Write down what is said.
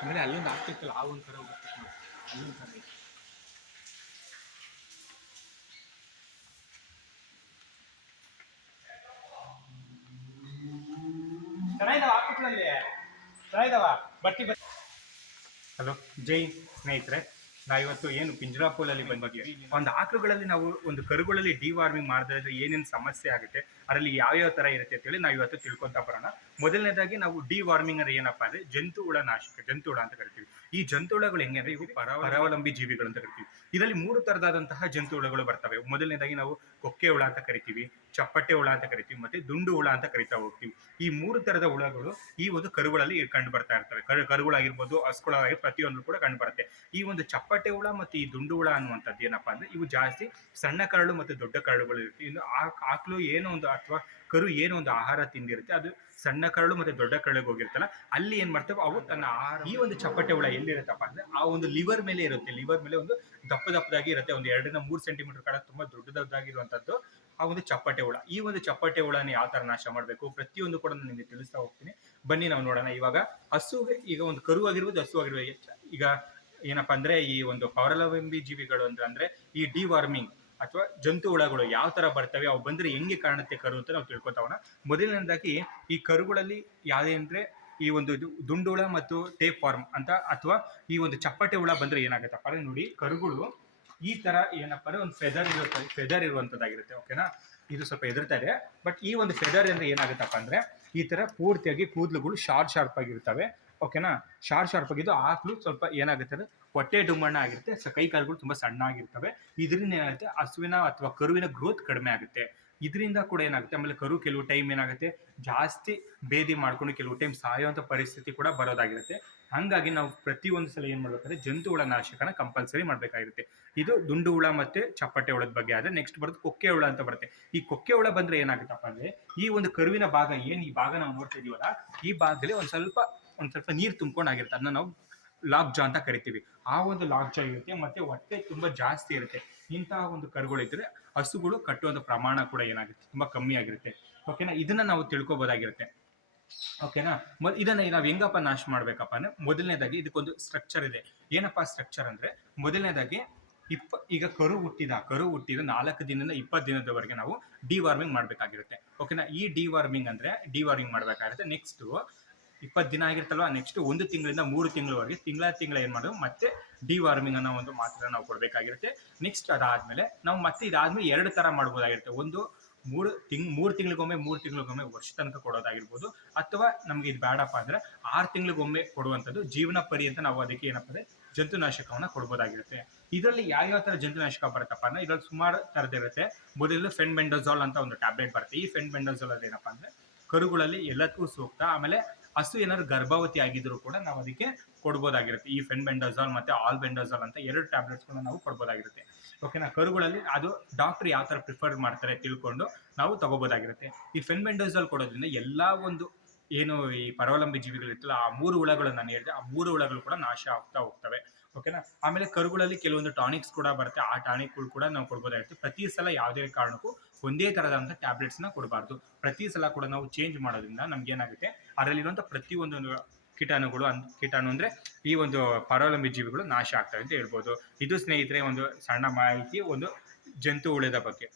ಆಮೇಲೆ ಅಲ್ಲೊಂದು ಆಗ್ತಿತ್ತಲ್ಲ ಆ ಒಂದು ಕರ ಬರ್ತಿತ್ತು ನೋಡಿ, ಅಲ್ಲೊಂದು ಕರ ಇತ್ತು. ಚೆನ್ನಾಗಿದಾವ ಆಕುಗಳಲ್ಲಿ, ಚೆನ್ನಾಗಿದಾವ ಬಟ್ಟಿ. ಹಲೋ ಜೈ ಸ್ನೇಹಿತರೆ, ನಾವಿವತ್ತು ಏನು ಪಿಂಜರಾಪುರಲ್ಲಿ ಬಂದಿದ್ದೀವಿ. ಒಂದು ಆಕಳುಗಳಲ್ಲಿ ನಾವು ಒಂದು ಕರುಗಳಲ್ಲಿ ಡಿವಾರ್ಮಿಂಗ್ ಮಾಡಿದ್ರೆ ಏನೇನು ಸಮಸ್ಯೆ ಆಗುತ್ತೆ, ಅದರಲ್ಲಿ ಯಾವ್ಯಾವ ಥರ ಇರುತ್ತೆ ಅಂತೇಳಿ ನಾವು ಇವತ್ತು ತಿಳ್ಕೊತಾ ಬರೋಣ. ಮೊದಲನೇದಾಗಿ ನಾವು ಡಿವಾರ್ಮಿಂಗ್ ಅಂದ್ರೆ ಏನಪ್ಪಾ ಅಂದ್ರೆ ಜಂತುಹುಳ ನಾಶಕ, ಜಂತುಹುಳ ಅಂತ ಕರಿತೀವಿ. ಈ ಜಂತುಹುಳಗಳು ಹೆಂಗೆ ಅಂದ್ರೆ ಇವು ಪರಾವಲಂಬಿ ಜೀವಿಗಳು ಅಂತ ಕರಿತೀವಿ. ಇದರಲ್ಲಿ 3 ತರದಾದಂತಹ ಜಂತುಹುಳಗಳು ಬರ್ತವೆ. ಮೊದಲನೇದಾಗಿ ನಾವು ಕೊಕ್ಕೆ ಹುಳ ಅಂತ ಕರಿತೀವಿ, ಚಪ್ಪಟ್ಟೆ ಹುಳ ಅಂತ ಕರಿತೀವಿ, ಮತ್ತೆ ದುಂಡು ಹುಳ ಅಂತ ಕರಿತಾ ಹೋಗ್ತೀವಿ. ಈ 3 ತರದ ಹುಳಗಳು ಈ ಒಂದು ಕರುಗಳಲ್ಲಿ ಕಂಡು ಬರ್ತಾ ಇರ್ತವೆ. ಕರುಗಳಾಗಿರ್ಬೋದು, ಹಸುಗಳಾಗಿ ಪ್ರತಿಯೊಂದು ಕೂಡ ಕಂಡು ಬರುತ್ತೆ. ಈ ಒಂದು ಚಪ್ಪಟೆ ಹುಳ ಮತ್ತು ಈ ದುಂಡು ಹುಳ ಅನ್ನುವಂಥದ್ದು ಏನಪ್ಪಾ ಅಂದ್ರೆ ಇವು ಜಾಸ್ತಿ ಸಣ್ಣ ಕರಳು ಮತ್ತು ದೊಡ್ಡ ಕರಳುಗಳು ಇರುತ್ತೆ. ಇನ್ನು ಆಕಳು ಏನೋ ಒಂದು ಅಥವಾ ಕರು ಏನೋ ಒಂದು ಆಹಾರ ತಿಂದಿರುತ್ತೆ, ಅದು ಸಣ್ಣ ಕರಳು ಮತ್ತೆ ದೊಡ್ಡ ಕರಳಿಗೆ ಹೋಗಿರ್ತಲ್ಲ, ಅಲ್ಲಿ ಏನ್ ಮಾಡ್ತವೆ ಅವು ತನ್ನ ಆಹಾರ. ಈ ಒಂದು ಚಪ್ಪಟೆ ಹುಳ ಎಲ್ಲಿರುತ್ತಪ್ಪ ಅಂದ್ರೆ ಆ ಒಂದು ಲಿವರ್ ಮೇಲೆ ಇರುತ್ತೆ. ಲಿವರ್ ಮೇಲೆ ಒಂದು ದಪ್ಪದಾಗಿ ಇರುತ್ತೆ, ಒಂದು 2-3 ಸೆಂಟಿಮೀಟರ್ ಕಾಲ ತುಂಬಾ ದೊಡ್ಡದಾಗಿರುವಂತದ್ದು ಆ ಒಂದು ಚಪ್ಪಟೆ ಹುಳ. ಈ ಒಂದು ಚಪ್ಪಟೆ ಹುಳನ ಯಾವ ತರ ನಾಶ ಮಾಡಬೇಕು ಪ್ರತಿಯೊಂದು ಕೂಡ ನಾನು ನಿಮಗೆ ತಿಳಿಸ್ತಾ ಹೋಗ್ತೀನಿ. ಬನ್ನಿ ನಾವು ನೋಡೋಣ. ಇವಾಗ ಹಸುಗೆ, ಈಗ ಒಂದು ಕರು ಆಗಿರ್ಬೋದು, ಹಸು ಆಗಿರ್ಬೋದು, ಈಗ ಏನಪ್ಪಾ ಅಂದ್ರೆ ಈ ಒಂದು ಪರಾವಲಂಬಿ ಜೀವಿಗಳು ಅಂದ್ರೆ ಈ ಡಿವಾರ್ಮಿಂಗ್ ಅಥವಾ ಜಂತು ಹುಳಗಳು ಯಾವ ತರ ಬರ್ತವೆ, ಅವು ಬಂದ್ರೆ ಹೆಂಗೆ ಕಾಣುತ್ತೆ ಕರು ಅಂತ ನಾವು ತಿಳ್ಕೊತಾವಣ. ಮೊದಲನೇದಾಗಿ ಈ ಕರುಗಳಲ್ಲಿ ಯಾವ್ದೇ ಅಂದ್ರೆ ಈ ಒಂದು ದುಂಡು ಹುಳ ಮತ್ತು ಟೇಪ್ ಫಾರ್ಮ್ ಅಂತ ಅಥವಾ ಈ ಒಂದು ಚಪ್ಪಟೆ ಹುಳ ಬಂದ್ರೆ ಏನಾಗುತ್ತಪ್ಪ ಅಂದ್ರೆ ನೋಡಿ, ಕರುಗಳು ಈ ತರ ಏನಪ್ಪ ಅಂದ್ರೆ ಒಂದು ಫೆದರ್ ಇರುವಂತದ್ದಾಗಿರುತ್ತೆ. ಓಕೆನಾ, ಇದು ಸ್ವಲ್ಪ ಎದುರ್ತಾ ಇದೆ. ಬಟ್ ಈ ಒಂದು ಫೆದರ್ ಅಂದ್ರೆ ಏನಾಗುತ್ತಪ್ಪ ಅಂದ್ರೆ ಈ ತರ ಪೂರ್ತಿಯಾಗಿ ಕೂದಲುಗಳು ಶಾರ್ಪ್ ಆಗಿರ್ತವೆ. ಓಕೆನಾ, ಶಾರ್ಪ್ ಆಗಿದ್ದು ಆಕಳು ಸ್ವಲ್ಪ ಏನಾಗುತ್ತೆ ಅಂದ್ರೆ ಹೊಟ್ಟೆ ಡುಮ್ಮಣ್ಣ ಆಗಿರುತ್ತೆ, ಕೈ ಕಾಲುಗಳು ತುಂಬಾ ಸಣ್ಣ ಆಗಿರ್ತವೆ. ಇದರಿಂದ ಏನಾಗುತ್ತೆ ಹಸುವಿನ ಅಥವಾ ಕರುವಿನ ಗ್ರೋತ್ ಕಡಿಮೆ ಆಗುತ್ತೆ. ಇದರಿಂದ ಕೂಡ ಏನಾಗುತ್ತೆ, ಆಮೇಲೆ ಕರು ಕೆಲವು ಟೈಮ್ ಏನಾಗುತ್ತೆ ಜಾಸ್ತಿ ಬೇದಿ ಮಾಡ್ಕೊಂಡು ಕೆಲವು ಟೈಮ್ ಸಾಯುವಂತ ಪರಿಸ್ಥಿತಿ ಕೂಡ ಬರೋದಾಗಿರುತ್ತೆ. ಹಂಗಾಗಿ ನಾವು ಪ್ರತಿಯೊಂದು ಸಲ ಏನ್ ಮಾಡ್ಬೇಕಂದ್ರೆ ಜಂತು ಹುಳ ನಾಶಕನ ಕಂಪಲ್ಸರಿ ಮಾಡ್ಬೇಕಾಗಿರುತ್ತೆ. ಇದು ದುಂಡು ಹುಳ ಮತ್ತೆ ಚಪ್ಪಟೆ ಹುಳದ ಬಗ್ಗೆ. ಆದ್ರೆ ನೆಕ್ಸ್ಟ್ ಬರುತ್ತೆ ಕೊಕ್ಕೆ ಹುಳ ಅಂತ ಬರುತ್ತೆ. ಈ ಕೊಕ್ಕೆ ಹುಳ ಬಂದ್ರೆ ಏನಾಗುತ್ತಪ್ಪ ಅಂದ್ರೆ ಈ ಒಂದು ಕರುವಿನ ಭಾಗ ಏನ್ ಈ ಭಾಗ ನಾವು ನೋಡ್ತಾ ಇದೀವಲ್ಲ, ಈ ಭಾಗದಲ್ಲಿ ಒಂದ್ ಸ್ವಲ್ಪ ನೀರು ತುಂಬ್ಕೊಂಡಾಗಿರುತ್ತೆ. ಅದನ್ನ ನಾವು ಲಾಕ್ ಜಾ ಅಂತ ಕರಿತೀವಿ. ಆ ಒಂದು ಲಾಕ್ ಜಾ ಇರುತ್ತೆ, ಮತ್ತೆ ಹೊಟ್ಟೆ ತುಂಬಾ ಜಾಸ್ತಿ ಇರುತ್ತೆ. ಇಂತಹ ಒಂದು ಕರುಗಳಿದ್ರೆ ಹಸುಗಳು ಕಟ್ಟುವಂತ ಪ್ರಮಾಣ ಕೂಡ ಏನಾಗುತ್ತೆ ತುಂಬಾ ಕಮ್ಮಿ ಆಗಿರುತ್ತೆ. ಓಕೆನಾ, ಇದನ್ನ ನಾವು ತಿಳ್ಕೊಬೋದಾಗಿರುತ್ತೆ. ಓಕೆನಾ, ಇದನ್ನ ನಾವು ಹೆಂಗಪ್ಪ ನಾಶ ಮಾಡ್ಬೇಕಪ್ಪ ಅಂದ್ರೆ ಮೊದಲನೇದಾಗಿ ಇದಕ್ಕೊಂದು ಸ್ಟ್ರಕ್ಚರ್ ಇದೆ. ಏನಪ್ಪಾ ಸ್ಟ್ರಕ್ಚರ್ ಅಂದ್ರೆ ಮೊದಲನೇದಾಗಿ ಈಗ ಕರು ಹುಟ್ಟಿದ 4 ದಿನದಿಂದ 20 ದಿನದವರೆಗೆ ನಾವು ಡಿವಾರ್ಮಿಂಗ್ ಮಾಡ್ಬೇಕಾಗಿರುತ್ತೆ. ಓಕೆನಾ, ಈ ಡಿವಾರ್ಮಿಂಗ್ ಮಾಡ್ಬೇಕಾಗಿರುತ್ತೆ. ನೆಕ್ಸ್ಟ್ 20 ದಿನ ಆಗಿರ್ತಲ್ವಾ, ನೆಕ್ಸ್ಟ್ 1 ತಿಂಗಳಿಂದ 3 ತಿಂಗಳವರೆಗೆ ತಿಂಗಳ ಏನ್ ಮಾಡೋದು ಮತ್ತೆ ಡಿವಾರ್ಮಿಂಗ್ ಅನ್ನೋ ಒಂದು ಮಾತ್ರ ನಾವು ಕೊಡ್ಬೇಕಾಗಿರುತ್ತೆ. ನೆಕ್ಸ್ಟ್ ಅದಾದ್ಮೇಲೆ ನಾವು ಮತ್ತೆ ಇದಾದ್ಮೇಲೆ 2 ತರ ಮಾಡ್ಬೋದಾಗಿರುತ್ತೆ. ಒಂದು 3 ತಿಂಗಳಿಗೊಮ್ಮೆ ವರ್ಷ ತನಕ ಕೊಡೋದಾಗಿರ್ಬೋದು, ಅಥವಾ ನಮ್ಗೆ ಇದು ಬೇಡಪ್ಪ ಅಂದ್ರೆ 6 ತಿಂಗಳಿಗೊಮ್ಮೆ ಕೊಡುವಂಥದ್ದು ಜೀವನ ಪರ್ಯಂತ ನಾವು ಅದಕ್ಕೆ ಏನಪ್ಪ ಅಂದ್ರೆ ಜಂತುನಾಶಕವನ್ನ ಕೊಡ್ಬೋದಾಗಿರುತ್ತೆ. ಇದರಲ್ಲಿ ಯಾವ ತರ ಜಂತುನಾಶಕ ಬರುತ್ತಪ್ಪ ಅಂದ್ರೆ ಇದ್ರಲ್ಲಿ ಸುಮಾರು ತರದಿರುತ್ತೆ. ಮೊದಲು ಫೆನ್ಬೆಂಡಜಾಲ್ ಅಂತ ಒಂದು ಟ್ಯಾಬ್ಲೆಟ್ ಬರುತ್ತೆ. ಈ ಫೆನ್ಬೆಂಡಜಾಲ್ ಅದೇನಪ್ಪ ಅಂದ್ರೆ ಕರುಗಳಲ್ಲಿ ಎಲ್ಲದಕ್ಕೂ ಸೂಕ್ತ. ಆಮೇಲೆ ಹಸು ಏನಾದ್ರು ಗರ್ಭವತಿ ಆಗಿದ್ರು ಕೂಡ ನಾವು ಅದಕ್ಕೆ ಕೊಡ್ಬೋದಾಗಿರುತ್ತೆ. ಈ ಫೆನ್ಬೆಂಡಜಾಲ್ ಮತ್ತೆ ಆಲ್ಬೆಂಡಜಾಲ್ ಅಂತ 2 ಟ್ಯಾಬ್ಲೆಟ್ಸ್ ನಾವು ಕೊಡ್ಬೋದಾಗಿರುತ್ತೆ. ಓಕೆನಾ, ಕರುಗಳಲ್ಲಿ ಅದು ಡಾಕ್ಟರ್ ಯಾವ ತರ ಪ್ರಿಫರ್ ಮಾಡ್ತಾರೆ ತಿಳ್ಕೊಂಡು ನಾವು ತಗೋಬೋದಾಗಿರುತ್ತೆ. ಈ ಫೆನ್ಬೆಂಡಜಾಲ್ ಕೊಡೋದ್ರಿಂದ ಎಲ್ಲಾ ಒಂದು ಏನು ಈ ಪರಾವಲಂಬಿ ಜೀವಿಗಳು ಇರ್ತಲ್ಲ, ಆ 3 ಹುಳಗಳು ನಾನು ಹೇಳಿದೆ, ಆ 3 ಹುಳಗಳು ಕೂಡ ನಾಶ ಆಗ್ತಾ ಹೋಗ್ತವೆ. ಓಕೆನಾ, ಆಮೇಲೆ ಕರುಗಳಲ್ಲಿ ಕೆಲವೊಂದು ಟಾನಿಕ್ಸ್ ಕೂಡ ಬರುತ್ತೆ. ಆ ಟಾನಿಕ್ಗಳು ಕೂಡ ನಾವು ಕೊಡ್ಬೋದಾಗಿರುತ್ತೆ. ಪ್ರತಿ ಸಲ ಯಾವುದೇ ಕಾರಣಕ್ಕೂ ಒಂದೇ ತರದಂತ ಟ್ಯಾಬ್ಲೆಟ್ಸ್ ನ ಕೊಡಬಾರ್ದು. ಪ್ರತಿ ಸಲ ಕೂಡ ನಾವು ಚೇಂಜ್ ಮಾಡೋದ್ರಿಂದ ನಮ್ಗೆ ಏನಾಗುತ್ತೆ ಅದರಲ್ಲಿರುವಂತ ಪ್ರತಿಯೊಂದು ಕೀಟಾಣು ಅಂದ್ರೆ ಈ ಒಂದು ಪರಾವಲಂಬಿ ಜೀವಿಗಳು ನಾಶ ಆಗ್ತವೆ ಅಂತ ಹೇಳ್ಬೋದು. ಇದು ಸ್ನೇಹಿತರೆ ಒಂದು ಸಣ್ಣ ಮಾಹಿತಿ ಒಂದು ಜಂತು ಹುಳದ ಬಗ್ಗೆ.